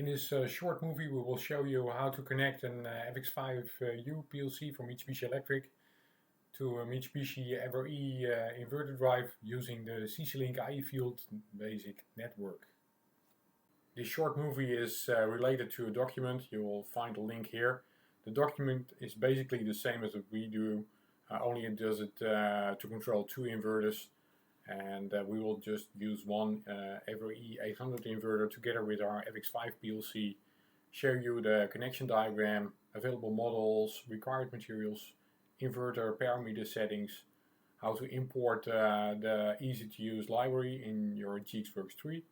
In this short movie we will show you how to connect an FX5U PLC from Mitsubishi Electric to a Mitsubishi Ever-E inverter drive using the CC-Link IE field basic network. This short movie is related to a document. You will find a link here. The document is basically the same as what we do, only it does it to control two inverters. And we will just use one Inverter E800 inverter together with our FX5 PLC, show you the connection diagram, available models, required materials, inverter parameter settings, how to import the easy to use library in your Geeksworks tree,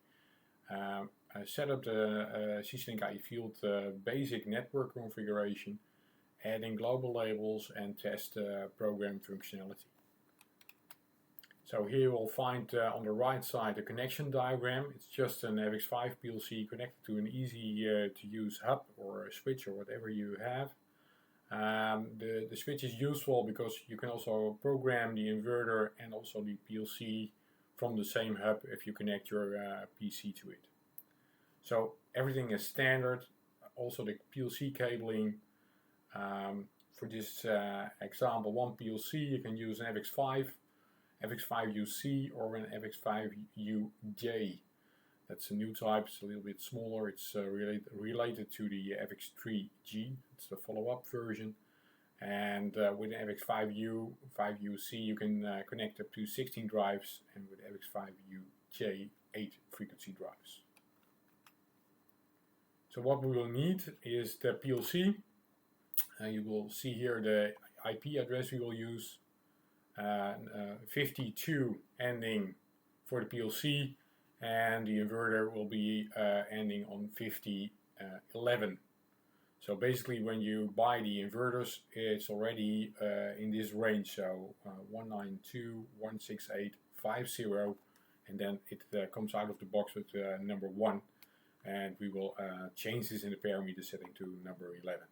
set up the CC-Link IE field basic network configuration, adding global labels, and test program functionality. So here you will find on the right side a connection diagram. It's just an FX5 PLC connected to an easy to use hub or a switch or whatever you have. The switch is useful because you can also program the inverter and also the PLC from the same hub if you connect your PC to it. So everything is standard, also the PLC cabling. For this example, one PLC, you can use an FX5UC or an FX5UJ. That's a new type, it's a little bit smaller, it's related to the FX3G, it's the follow-up version. And with an FX5UC you can connect up to 16 drives, and with FX5UJ 8 frequency drives. So what we will need is the PLC. You will see here the IP address we will use. 52 ending for the PLC, and the inverter will be ending on 5011. So basically when you buy the inverters, it's already in this range, so 192.168.50, and then it comes out of the box with number 1, and we will change this in the parameter setting to number 11.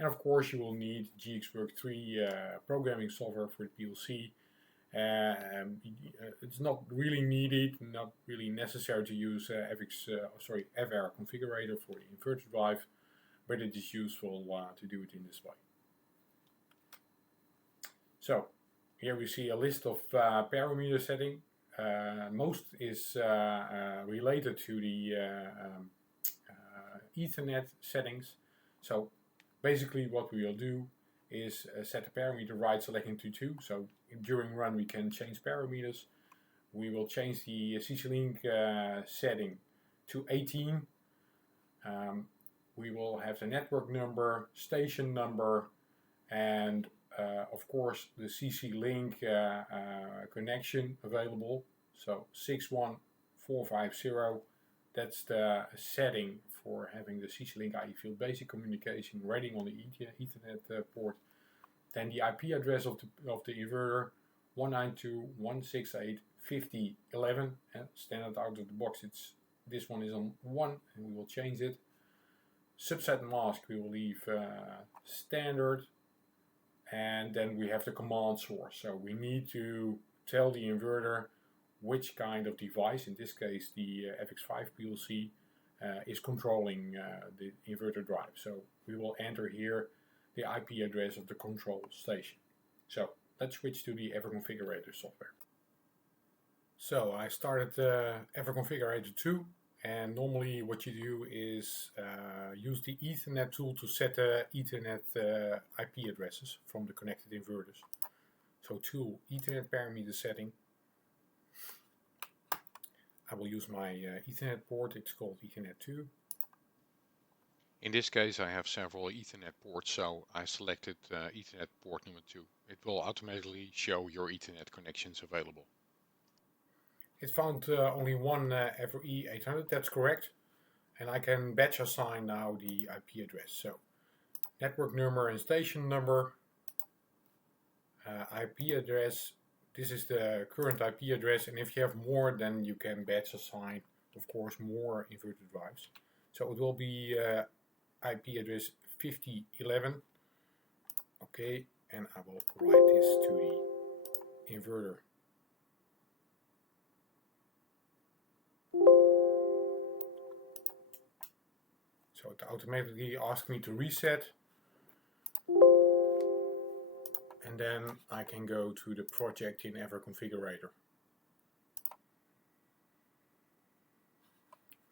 And of course you will need Geeksworks 3 programming software for the PLC. It's not really needed, not really necessary to use EverConfigurator for the inverter drive, but it is useful to do it in this way. So here we see a list of parameter setting. Most is related to the Ethernet settings. So basically what we will do is set the parameter right selecting to 2. So during run we can change parameters. We will change the CC-Link setting to 18. We will have the network number, station number, and of course the CC-Link connection available. So 61450, that's the setting for having the CC-Link IE field basic communication ready on the Ethernet port. Then the IP address of the inverter, 192.168.50.11, and standard out of the box. This one is on 1, and we will change it. Subset mask we will leave standard, and then we have the command source. So we need to tell the inverter which kind of device, in this case the FX5 PLC, is controlling the inverter drive. So we will enter here the IP address of the control station. So let's switch to the EverConfigurator software. So I started EverConfigurator 2, and normally what you do is use the Ethernet tool to set the Ethernet IP addresses from the connected inverters. So tool Ethernet parameter setting. I will use my Ethernet port, it's called Ethernet 2. In this case I have several Ethernet ports, so I selected Ethernet port number 2. It will automatically show your Ethernet connections available. It found only one Inverter E800, that's correct. And I can batch assign now the IP address. So network number and station number, IP address. This is the current IP address, and if you have more, then you can batch assign, of course, more inverter drives. So it will be IP address 5011. Okay, and I will write this to the inverter. So it automatically asks me to reset. And then I can go to the project in EverConfigurator.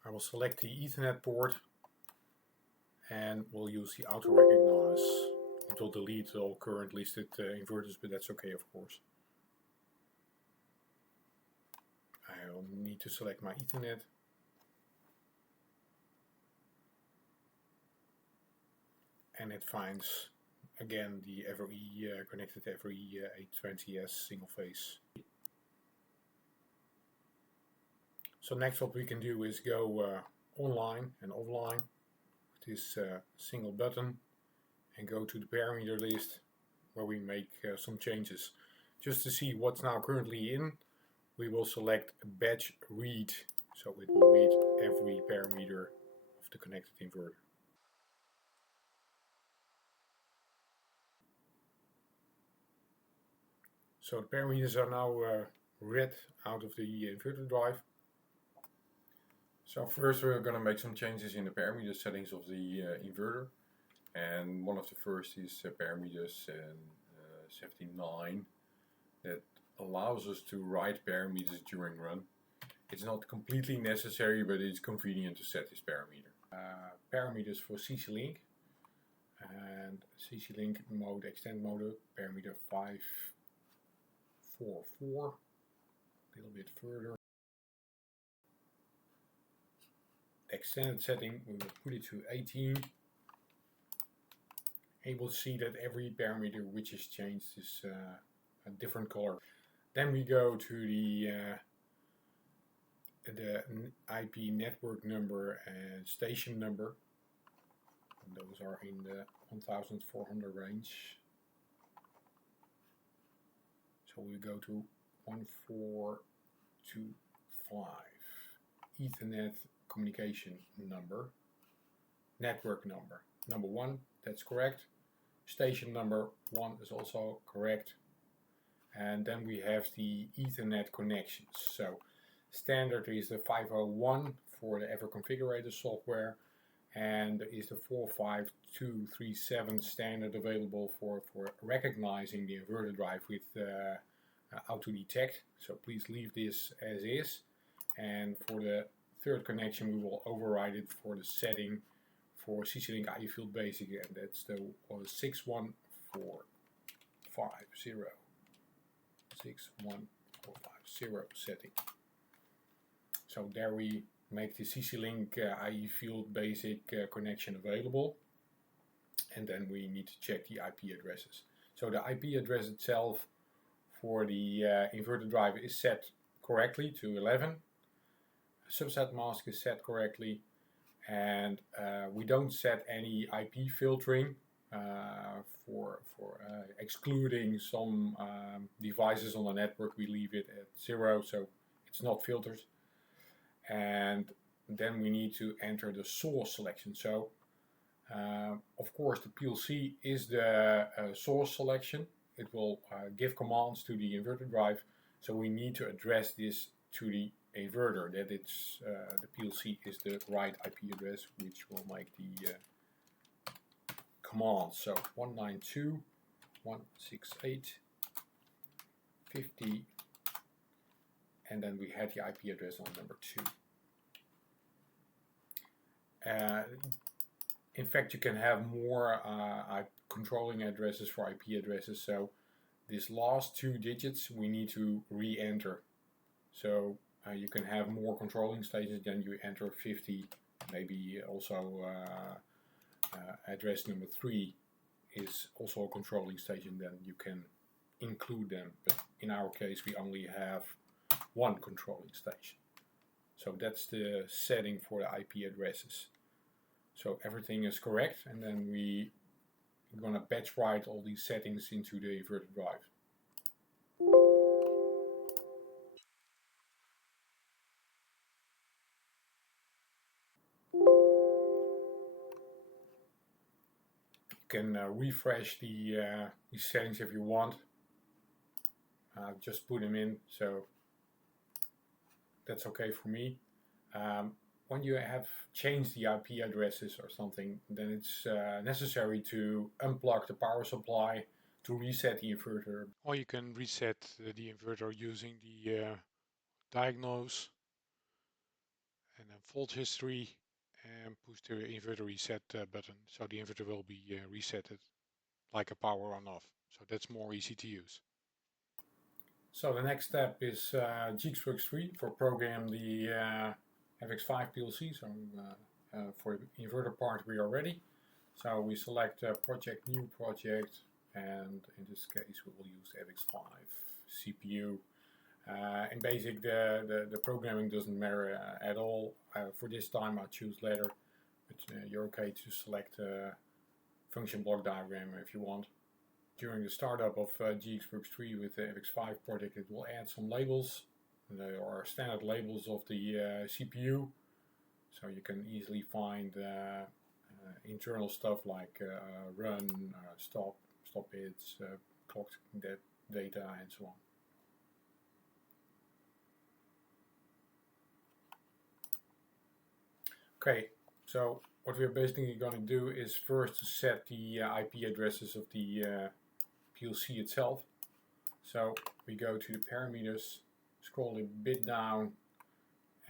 I will select the Ethernet port and we'll use the auto recognize. It will delete all current listed inverters, but that's okay, of course. I will need to select my Ethernet. And it finds again the connected Inverter E800 single phase. So next what we can do is go online and offline with this single button and go to the parameter list where we make some changes. Just to see what's now currently in, we will select batch read, so it will read every parameter of the connected inverter. So the parameters are now read out of the inverter drive. So first we're going to make some changes in the parameter settings of the inverter. And one of the first is parameters 79 that allows us to write parameters during run. It's not completely necessary, but it's convenient to set this parameter. Parameters for CC Link and CC Link mode extend mode parameter 544. A little bit further. Extended setting, we will put it to 18. And you will see that every parameter which is changed is a different color. Then we go to the IP network number and station number. And those are in the 1400 range. So we go to 1425. Ethernet communication number, network number 1, that's correct. Station number 1 is also correct. And then we have the Ethernet connections. So standard is the 501 for the EverConfigurator software, and there is the 45237 standard available for recognizing the inverter drive with auto detect. So please leave this as is. And for the third connection, we will override it for the setting for CC Link IE Field Basic, and that's the 61450. 61450 setting. So there we make the CC Link IE Field Basic connection available, and then we need to check the IP addresses. So the IP address itself for the inverter drive is set correctly to 11. Subset mask is set correctly, and we don't set any IP filtering for excluding some devices on the network. We leave it at 0, so it's not filtered. And then we need to enter the source selection. So of course the PLC is the source selection. It will give commands to the inverter drive, so we need to address this to the inverter, that it's the PLC is the right IP address, which will make the command. So 192.168.50, and then we had the IP address on number 2. In fact, you can have more controlling addresses for IP addresses, so these last 2 digits we need to re-enter. So you can have more controlling stations, then you enter 50, maybe also address number 3 is also a controlling station, then you can include them. But in our case we only have 1 controlling station. So that's the setting for the IP addresses. So everything is correct, and then we're gonna batch write all these settings into the inverter drive. You can refresh the these settings if you want. Just put them in, so that's okay for me. when you have changed the IP addresses or something, then it's necessary to unplug the power supply to reset the inverter. Or you can reset the inverter using the diagnose and then fault history and push the inverter reset button. So the inverter will be resetted like a power on off. So that's more easy to use. So the next step is Geeksworks 3 for program the FX5 PLC. So for the inverter part we are ready. So we select project, new project, and in this case we will use FX5 CPU. In basic the programming doesn't matter at all. For this time I choose letter, but you're okay to select function block diagram if you want. During the startup of Geeksworks 3 with the FX5 project, it will add some labels. There are standard labels of the CPU, so you can easily find internal stuff like run, stop bits, clock data, and so on. Okay, so what we're basically going to do is first to set the IP addresses of the PLC itself. So we go to the parameters, scroll a bit down,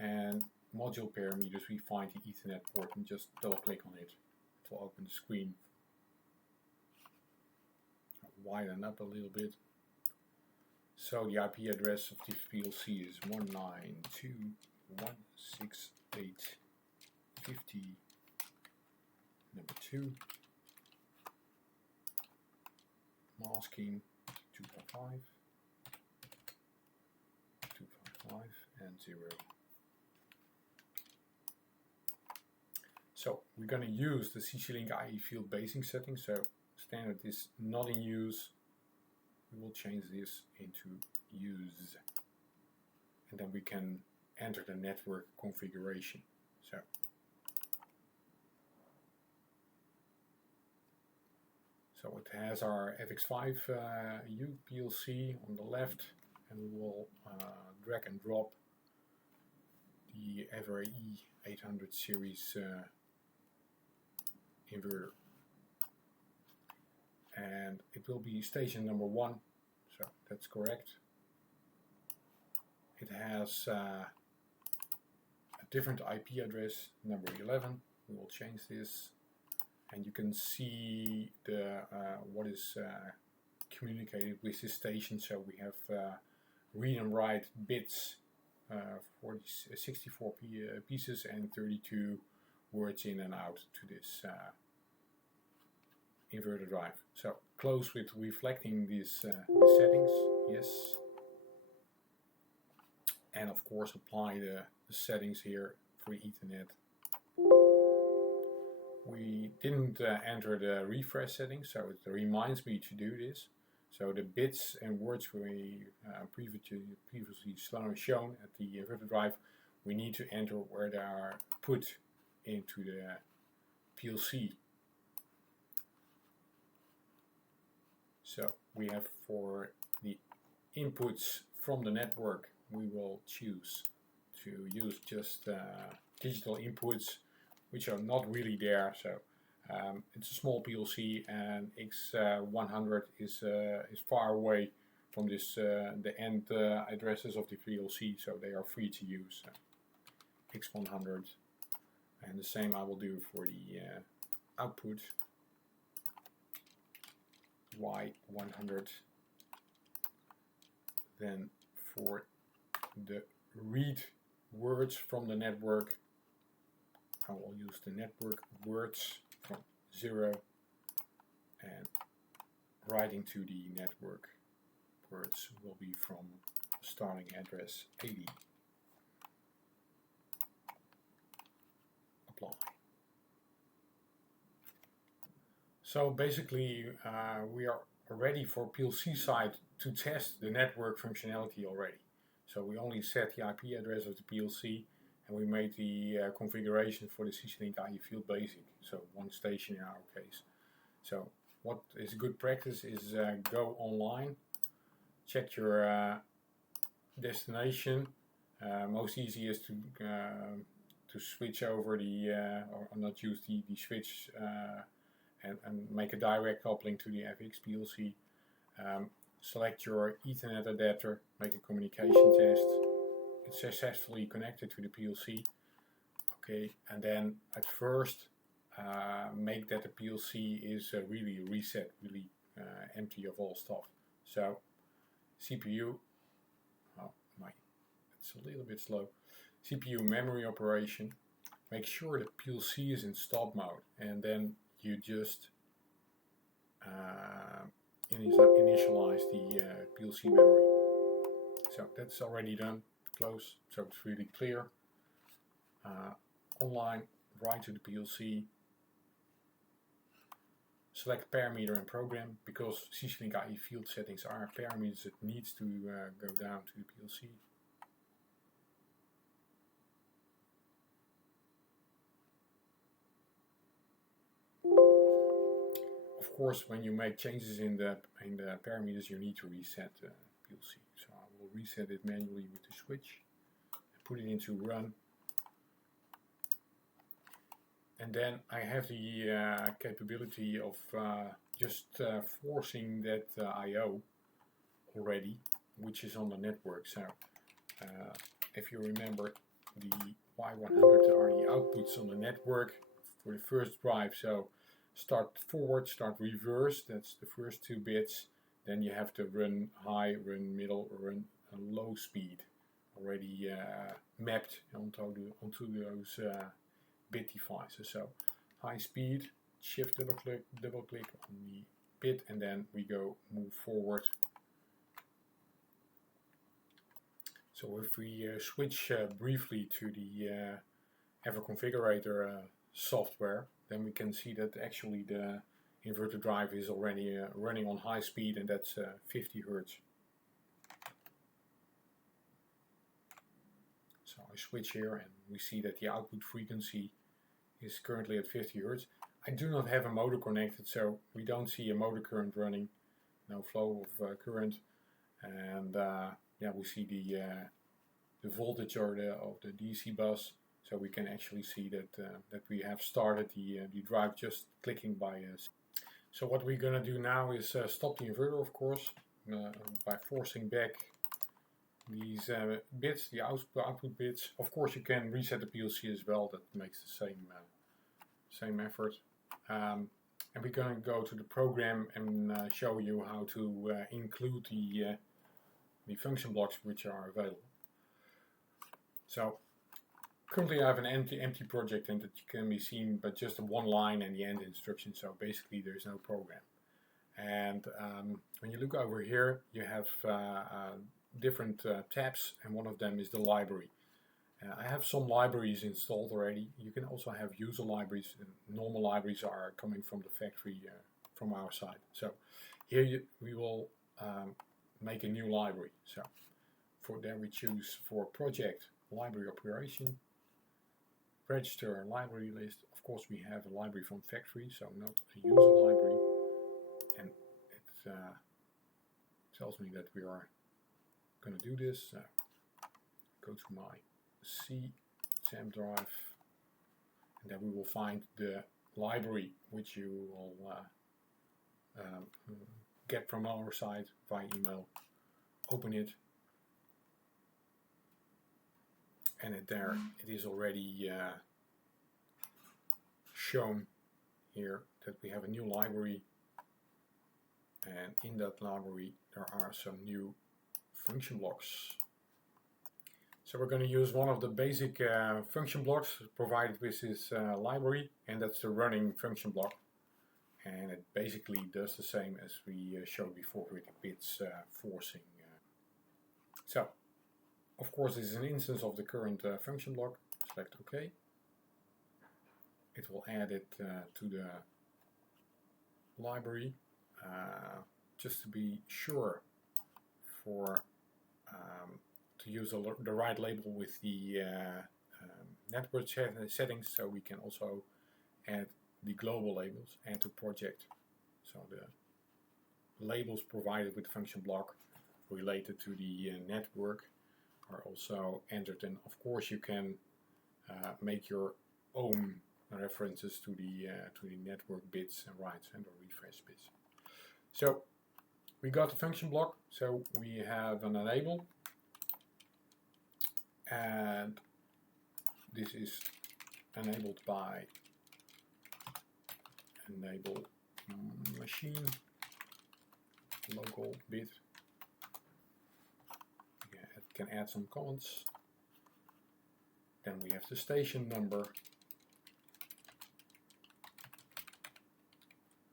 and module parameters, we find the Ethernet port and just double click on it. It will open the screen. I'll widen up a little bit. So the IP address of the PLC is 192.168.50, number 2, masking 255, 255, and 0. So we're going to use the CC-Link IE field basing setting. So standard is not in use. We will change this into use, and then we can enter the network configuration. So it has our FX5U PLC on the left, and we will drag and drop the Inverter E800 series inverter. And it will be station number 1, so that's correct. It has a different IP address, number 11. We will change this, and you can see the what is communicated with this station. So we have read and write bits for 64 pieces and 32 words in and out to this inverter drive. So close with reflecting these settings, yes, and of course apply the settings here for Ethernet. We didn't enter the refresh settings, so it reminds me to do this. So the bits and words we previously shown at the inverter drive, we need to enter where they are put into the PLC. So we have for the inputs from the network, we will choose to use just digital inputs, which are not really there. So it's a small PLC, and X100 is far away from this the end addresses of the PLC, so they are free to use. X100, and the same I will do for the output. Y100. Then for the read words from the network, I will use the network words from 0, and writing to the network words will be from starting address 80. Apply. So basically we are ready for PLC side to test the network functionality already. So we only set the IP address of the PLC, and we made the configuration for the CC-Link IE field basic, so 1 station in our case. So what is good practice is go online, check your destination. Most easy is to to switch over the or not use the switch and make a direct coupling to the FX PLC. Select your Ethernet adapter, make a communication test. It's successfully connected to the PLC. Okay, and then at first make that the PLC is really reset, really empty of all stuff. So CPU, oh my, it's a little bit slow. CPU memory operation. Make sure the PLC is in stop mode, and then you just initialize the PLC memory. So that's already done. Close, so it's really clear. Online, write to the PLC. Select parameter and program, because CC-Link IE field settings are parameters that needs to go down to the PLC. Of course, when you make changes in the parameters, you need to reset the PLC. So I will reset it manually with the switch, put it into run, and then I have the capability of just forcing that I/O already, which is on the network. So if you remember, the Y100 are the outputs on the network for the first drive. So start forward, start reverse, that's the first 2 bits. Then you have to run high, run middle, run low speed, already mapped onto those bit devices. So high speed, shift double click on the bit, and then we move forward. So if we switch briefly to the EverConfigurator software, then we can see that actually the inverter drive is already running on high speed, and that's 50 Hertz. So I switch here and we see that the output frequency is currently at 50 Hertz. I do not have a motor connected, so we don't see a motor current running, no flow of current, and yeah, we see the voltage of the DC bus. So we can actually see that that we have started the drive just clicking by us. So what we're gonna do now is stop the inverter, of course, by forcing back these bits, the output bits. Of course, you can reset the PLC as well. That makes the same effort. And we're going to go to the program and show you how to include the function blocks which are available. So currently I have an empty project, and that can be seen but just one line and the end instruction, so basically there's no program. And when you look over here, you have different tabs, and one of them is the library. I have some libraries installed already. You can also have user libraries, and normal libraries are coming from the factory from our side. So here we will make a new library. So for that we choose for project library operation, register library list. Of course we have a library from factory, so not a user library, and it tells me that we are going to do this. Go to my C XAMPP drive, and then we will find the library which you will get from our side via email. Open it, and there it is already shown here that we have a new library, and in that library there are some new function blocks. So we're going to use one of the basic function blocks provided with this library, and that's the running function block, and it basically does the same as we showed before with the bits forcing. So of course this is an instance of the current function block. Select OK. It will add it to the library, just to be sure for to use the right label with the network settings, so we can also add the global labels, add to project. So the labels provided with the function block related to the network are also entered, and of course you can make your own references to the network bits and writes and the refresh bits. So we got the function block. So we have an enable, and this is enabled by enable machine local bit. Yeah, it can add some comments. Then we have the station number.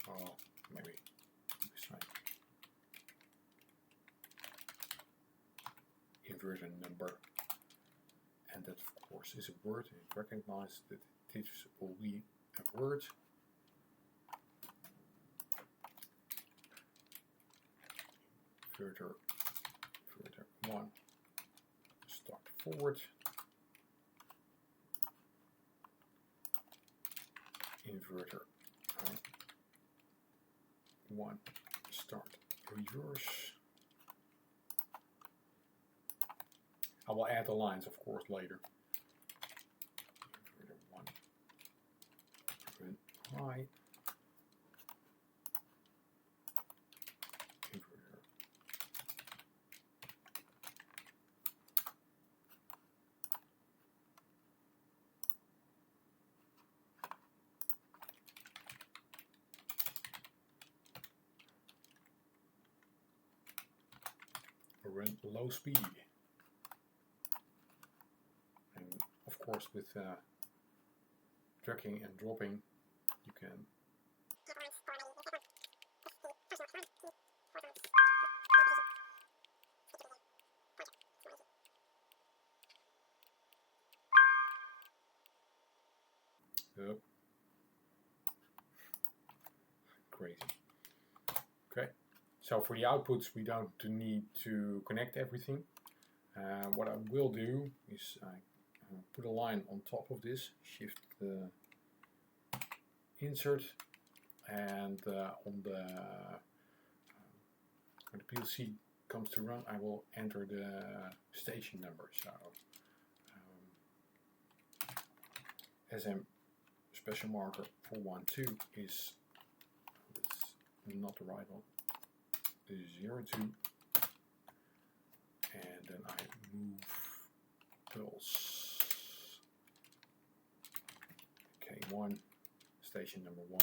Oh, maybe this one. Inverter number. And that of course is a word. It recognizes that this will be a word. Inverter 1, start forward. Inverter 1, start reverse. I will add the lines, of course, later. Inverter 1, run high. Inverter run low speed. And of course, with dragging and dropping, you can crazy. Okay, so for the outputs we don't need to connect everything. What I will do is I put a line on top of this, shift the insert, and when the PLC comes to run, I will enter the station number. So SM special marker 412 is not the right one. This is 02, and then I move pulse K1, station number 1,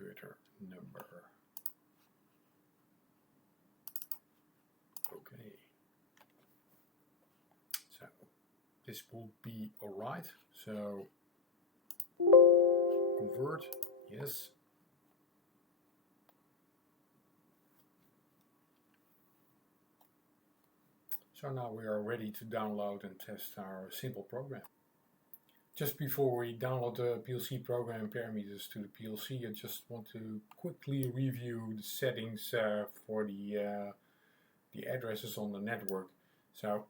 inverter number. Okay, so this will be alright. So convert, yes. So now we are ready to download and test our simple program. Just before we download the PLC program parameters to the PLC, I just want to quickly review the settings for the addresses on the network. So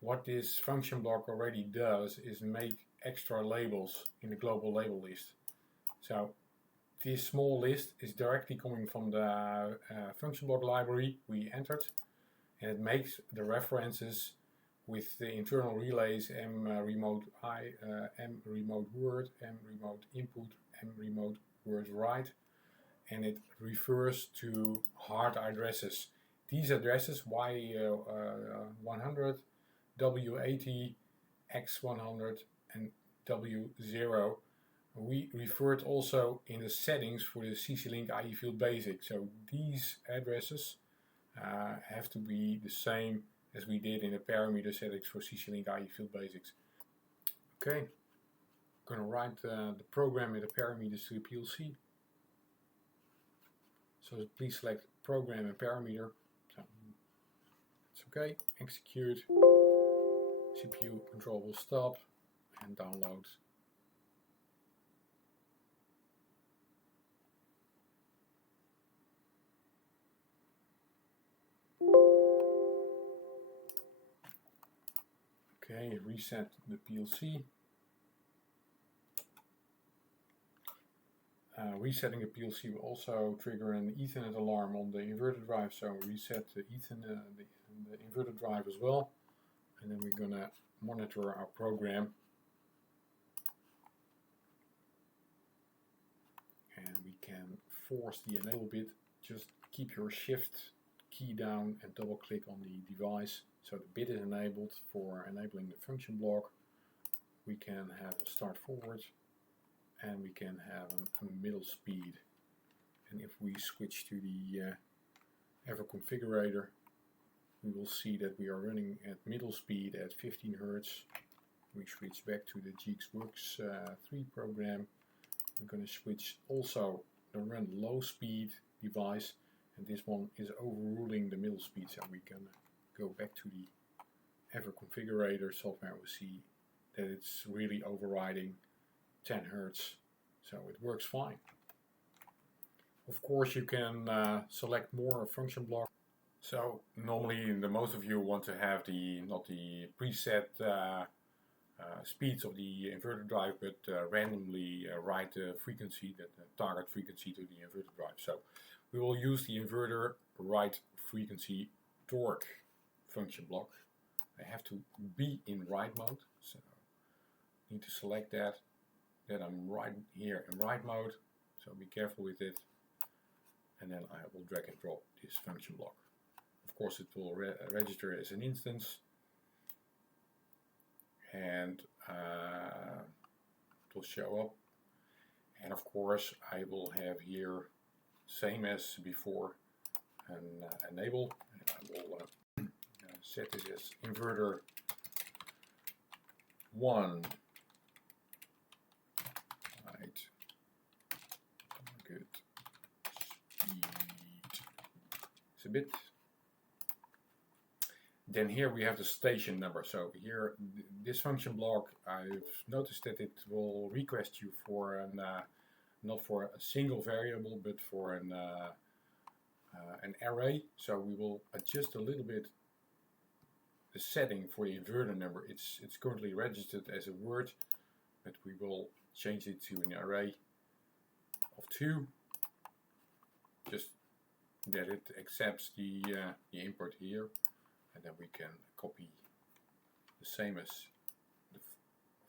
what this function block already does is make extra labels in the global label list. So this small list is directly coming from the function block library we entered, and it makes the references with the internal relays M remote I, M remote word, M remote input, M remote word write, and it refers to hard addresses. These addresses Y100, W80, X100 and W0 we referred also in the settings for the CC-Link IE Field Basic. So these addresses have to be the same as we did in the parameter settings for CC-Link IE Field Basics. Okay, I'm going to write the program with the parameters to the PLC. So please select program and parameter. So it's okay. Execute. CPU control will stop and download. Okay, reset the PLC. Resetting the PLC will also trigger an Ethernet alarm on the inverter drive, so reset the Ethernet, the inverter drive as well. and then we're gonna monitor our program, and we can force the enable bit. Just keep your shift key down and double click on the device so the bit is enabled for enabling the function block. We can have a start forward, and we can have a middle speed. And if we switch to the EverConfigurator, we will see that we are running at middle speed at 15 Hertz. We switch back to the Geeksworks 3 program. We're going to switch also the run low speed device, and this one is overruling the middle speed, so we can go back to the EverConfigurator software. We see that it's really overriding 10 Hertz, so it works fine. Of course, you can select more function blocks. So normally, most of you want to have not the preset speeds of the inverter drive, but randomly write the frequency, the target frequency to the inverter drive. So we will use the inverter write frequency torque function block. I have to be in write mode, so I need to select that. Then I'm right here in write mode, so be careful with it. And then I will drag and drop this function block. Of course, it will register as an instance, and it will show up. And of course, I will have here, same as before, an enable, and I will set this as inverter 1. Right. Good. Speed. It's a bit. Then here we have the station number. So here, this function block, I've noticed that it will request you for an not for a single variable, but for an array. So we will adjust a little bit the setting for the inverter number. It's currently registered as a word, but we will change it to an array of 2. Just that it accepts the input here, and then we can copy the same as the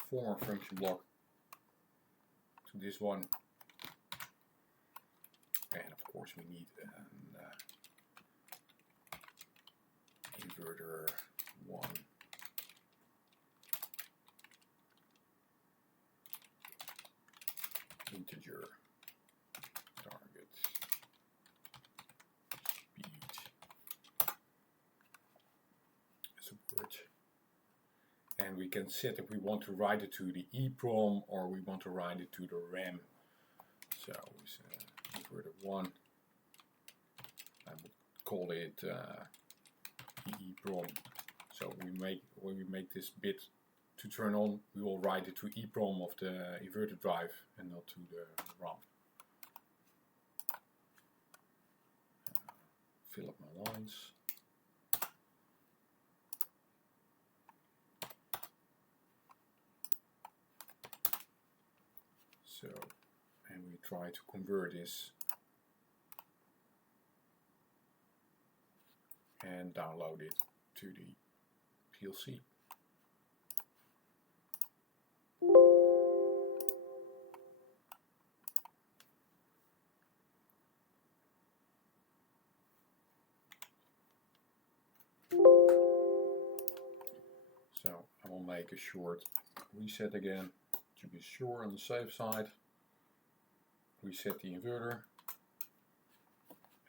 former function block to this one. And of course we need an inverter 1 integer target speed as a word. And we can set if we want to write it to the EEPROM or we want to write it to the RAM. So we say inverter 1. I would call it EEPROM. So when we make this bit to turn on, we will write it to EEPROM of the inverter drive and not to the RAM. Fill up my lines. So, and we try to convert this and download it to the PLC. So I will make a short reset again to be sure on the safe side. Reset the inverter,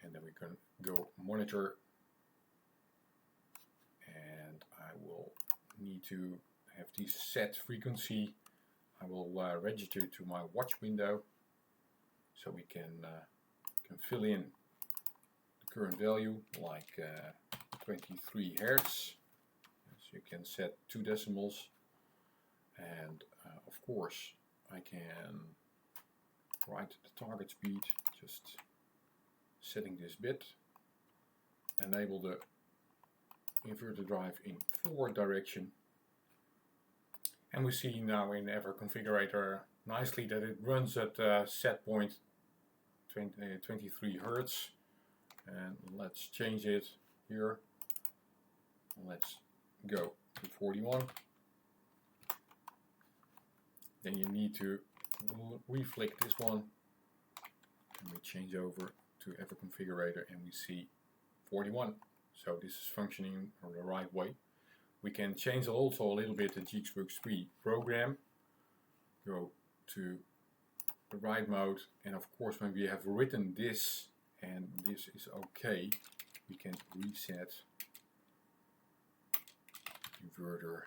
and then we can go monitor, and I will need to have this set frequency. I will register to my watch window so we can fill in the current value, like 23 Hertz. So you can set 2 decimals, and of course I can write the target speed, just setting this bit, enable the inverter drive in forward direction, and we see now in EverConfigurator nicely that it runs at set point 23 Hertz. And let's change it here. Let's go to 41. Then you need to reflick this one, and we change over to EverConfigurator and we see 41. So this is functioning the right way. We can change also a little bit the Geeksworks 3 program. Go to the write mode, and of course when we have written this and this is okay, we can reset inverter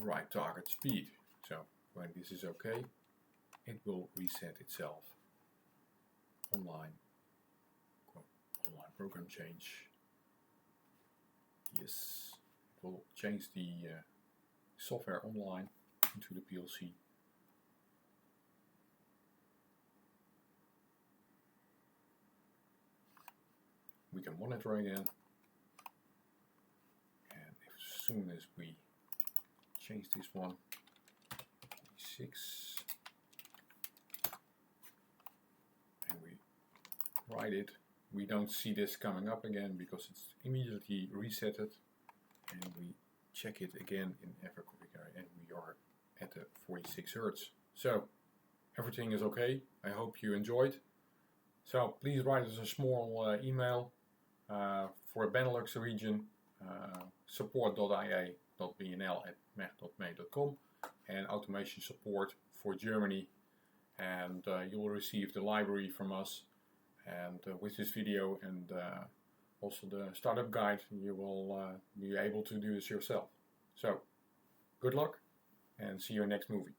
write target speed. So when this is okay, it will reset itself. Online program change. Yes, it will change the software online into the PLC. We can monitor again, and as soon as we change this one, 6, and we write it, we don't see this coming up again because it's immediately resetted, and we check it again in EverConfigurator and we are at the 46 Hertz. So everything is okay. I hope you enjoyed. So please write us a small email for Benelux region, support.ia.bnl@mech.me.com, and automation support for Germany, and you will receive the library from us, and with this video and also the startup guide, you will be able to do this yourself. So good luck and see you in next movie.